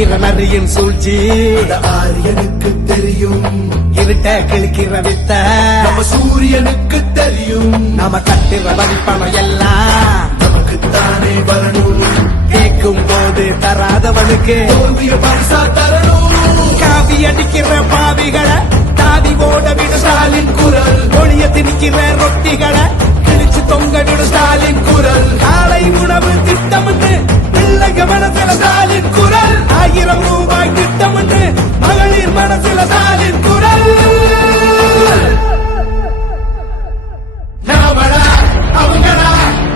ஆயிரம் நரியின் சூழ்ச்சி ஆரியனுக்கு தெரியும். இருட்ட கிழக்கிற வித்த நம்ம சூரியனுக்கு தெரியும். நாம கட்டுற வரிப்பணம் எல்லாம் நமக்குத்தானே வரணும். கேட்கும் போது தராதவனுக்கு தோல்விய பரிசா தரணும். காவி அடிக்கிற பாவிகளை தாதி ஓட விடு ஸ்டாலின் குரல். ஒளிய திணிக்கிற ரொட்டிகளை கிழிச்சு தொங்க விடு ஸ்டாலின் குரல். காலை உணவு திட்டம் பிள்ளைங்க மனசுல ஸ்டாலின் குரல். 1000 ரூபாய் திட்டம் மகளிர் மனசுல ஸ்டாலின் குரல். நாமடா அவங்கடா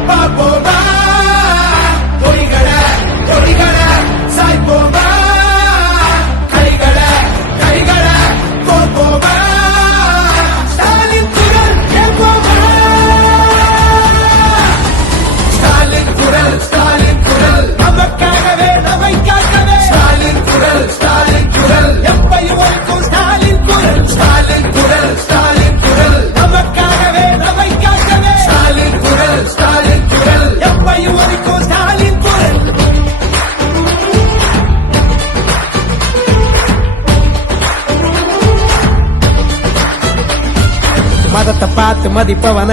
பாப்போமா, பொறிகடை பொறிகடை சாய்ப்போமா, கைகடை கைகடை கோப்போமா, ஸ்டாலின் குரல் கேட்போமா? ஸ்டாலின் குரல் ஸ்டாலின் குரல் நமக்காகவே நம்மை காக்கவே ஸ்டாலின் குரல் ஸ்டாலின் குரல் எப்பையும் வரைக்கும் ஸ்டாலின் குரல். ஸ்டாலின் குரல் ஸ்டாலின் குரல் நமக்காகவே நம்மை காக்கவே ஸ்டாலின் குரல் ஸ்டாலின் குரல் எப்பையும் வரைக்கும் ஸ்டாலின் குரல். மதத்தை பார்த்து மதிப்பவன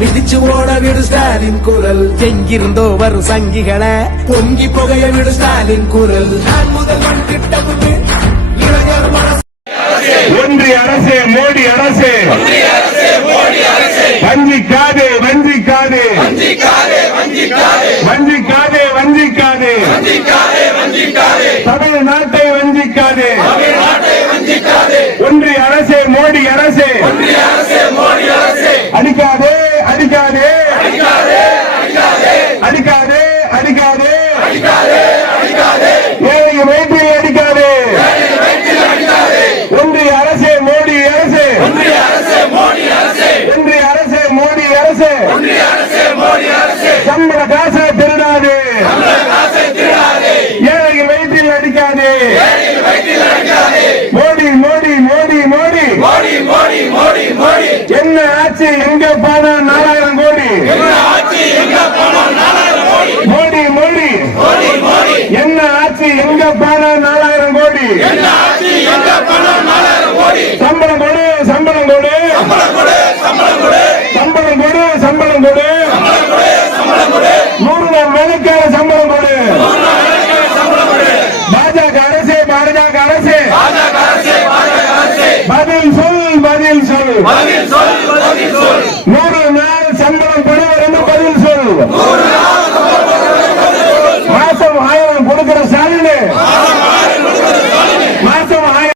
மிதிச்சு ஓட விடு ஸ்டாலின் குரல். எங்கிருந்தோ வரும் சங்கிகளை பொங்கி புகைய விடு ஸ்டாலின் குரல். நான் முதல்வன் திட்டம் இளைஞர் மனசு ஒன்றிய அரசே மோடி அரசே வஞ்சிக்காதே வஞ்சிக்காதே வஞ்சிக்காதே வஞ்சிக்காதே தமிழ்நாட்டை வஞ்சிக்காதே. ஒன்றிய அரசே மோடி அரசே அடிக்காதே அடிக்காதே அடிக்காதே அடிக்காதே ஏழைய வயிற்றில் அடிக்காதே. ஒன்றிய அரசே மோடி அரசே ஒன்றிய அரசே மோடி அரசே சம்பள காசை திருடாதே, ஏழைய வயிற்றில் அடிக்காதே. மோடி மோடி மோடி மோடி என்ன ஆட்சி எங்க போனா 4000 கோடி. மோடி மோடி என்ன ஆட்சி எங்க போனா 4000 கோடி. சம்பளம் கொடு சம்பளம் கொடு சம்பளம் கொடு சம்பளம் கொடு 100 நாள் வேலைக்கான சம்பளம் கொடு. பாஜக அரசே பதில் சொல் பதில் சொல் 100 நாள் சம்பளம் பெறுவர் என்று பதில் சொல்.